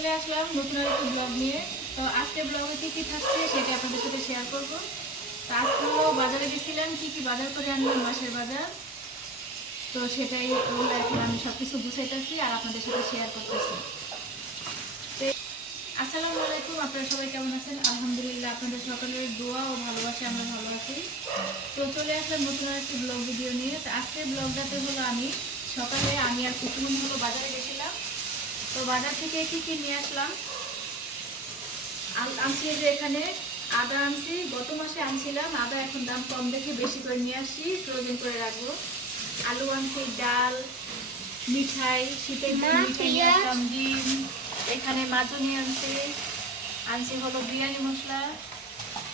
চলে আসলাম নতুন আরেকটি ব্লগ নিয়ে। তো আজকে ব্লগে কী কী থাকছে সেটা আপনাদের সাথে শেয়ার করব। তো আজকে বাজারে গেছিলাম, কী কী বাজার করে আনলাম, মাসের বাজার। তো সেটাই ওগুলো এখন আমি সব কিছু গুছাইতেছি আর আপনাদের সাথে শেয়ার করতেছি। আসসালামু আলাইকুম, আপনারা সবাই কেমন আছেন? আলহামদুলিল্লাহ, আপনাদের সকলের দোয়া ও ভালোবাসে আমরা ভালো আছি। তো চলে আসলাম নতুন আরেকটি ব্লগ ভিডিও নিয়ে। তো আজকের ব্লগটাতে হলো আমি সকালে আমি আর কুটুমন হলো বাজারে গেছিলাম। তো বাজার থেকে কি কি নিয়ে আসলাম আনছি যে এখানে আদা আনছি গত মাসে আনছিলাম আদা এখন দাম কম দেখে বেশি করে নিয়ে আসছি ফ্রোজেন করে রাখব আলু আনছি ডাল মিঠাই শীতের মিঠাই? আসলাম ডিম এখানে মাজনি আনছি আনছি হলো বিরিয়ানি মশলা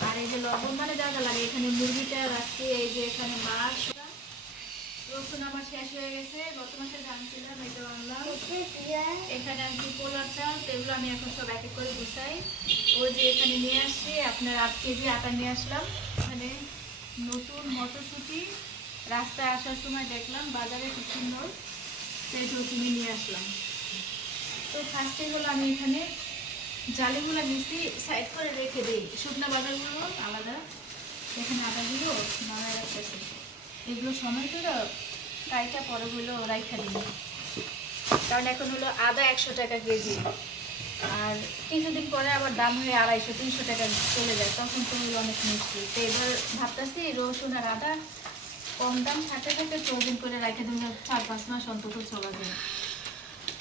আর এই যে লবণ মানে যা যা লাগে এখানে মুরগিটা রাখছি এই যে এখানে মাছ রসুন আমার শেষ হয়ে গেছে। গত মাসে আনছিলাম এটা আনলাম। এখানে আনছি পোলার চাল এগুলো আমি এখন সব এক এক করে গুছাই। ওই যে এখানে নিয়ে আসছি আপনার আট কেজি আটা নিয়ে আসলাম। এখানে নতুন মটরশুঁটি রাস্তায় আসার সময় দেখলাম বাজারে খুব সুন্দর। সেই তুমি নিয়ে আসলাম। তো ফার্স্টে হলো আমি এখানে জালিগুলো মিশি সাইড করে রেখে দিই। শুকনা বাজারগুলো আলাদা। এখানে আদাগুলো নাড়ায় রাখতেছি। এগুলো সময় করে কাইটা পরে হলো রাইখা দিই কারণ এখন হলো আদা একশো টাকা কেজি। আর কিছুদিন পরে আবার দাম হয়ে আড়াইশো তিনশো টাকা চলে যায়। তখন তো হলো অনেক মুশকিল। তো এবার ভাবতেছি রসুন আর আদা কম দাম থাকে থাকে ফ্রোজেন করে রেখে দিলে চার পাঁচ মাস অন্তত চলা যায়।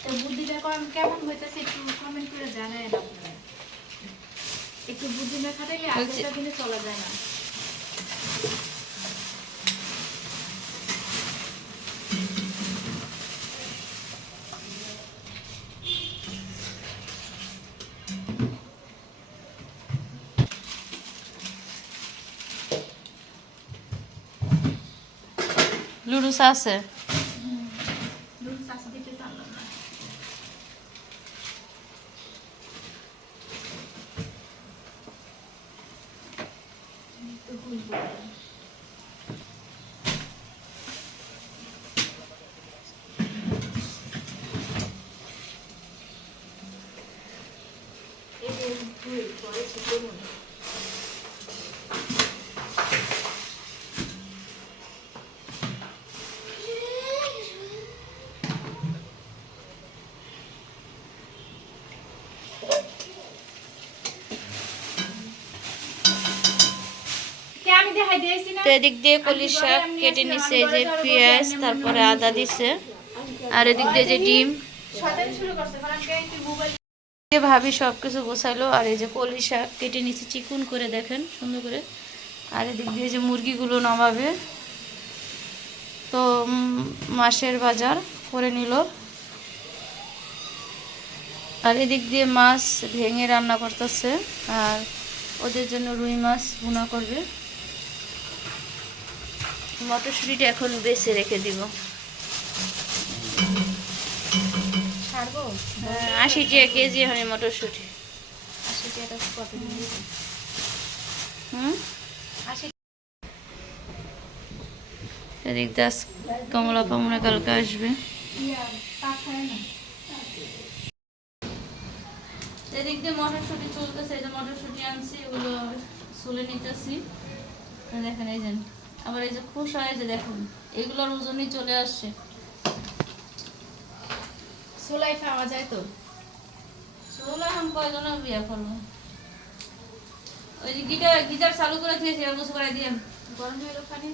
তো বুদ্ধিটা কম কেমন হইতেছে একটু কমেন্ট করে জানাই আপনারা। একটু বুদ্ধি না খাটাইলে আগেরটা দিনে চলা যায় না। লুডুস আছে দুধ চাষি দিতে পারলাম না একটু গুলবো। এই যে দুই করেছি করুন কে আমি দেখাই দিয়েছি না তো এদিক দিয়ে কলি শাক কেটে নিছে এই যে পেঁয়াজ তারপরে আদা দিছে। আর এদিক দিয়ে যে ডিম। ভাবি সব কিছু গোছাইলো আর এই যে কলি শাক কেটে নিছে চিকুন করে দেখেন সুন্দর করে। আর এদিক দিয়ে যে মুরগিগুলো নামাবে। তো মাসের বাজার করে নিল। আর এদিক দিয়ে মাছ ভেঙে রান্না করতেছে আর ওদের জন্য রুই মাছ ভুনা করবে। মটরশুঁটিটা এখন বেছে রেখে দিব। হ্যাঁ, আশি টাকা কেজি হয় মটরশুঁটি। এদিক দাস কমলা পামনা কালকে আসবে। এদিক দিয়ে মটরশুঁটি চলতেছে এই যে মটরশুঁটি আনছি এগুলো চলে নিতেছি। দেখেন এই যে আবার এই যে খোসা এই যে দেখুন এগুলোর ওজনই চলে আসছে। সোলাই খাওয়া যায় তো? সোলা এখন কয়জন বিয়া করব? ওই যে গিটার গিটার চালু করে দিয়েছি আর বসে করে দিয়ে। গরম হয়ে ওখানে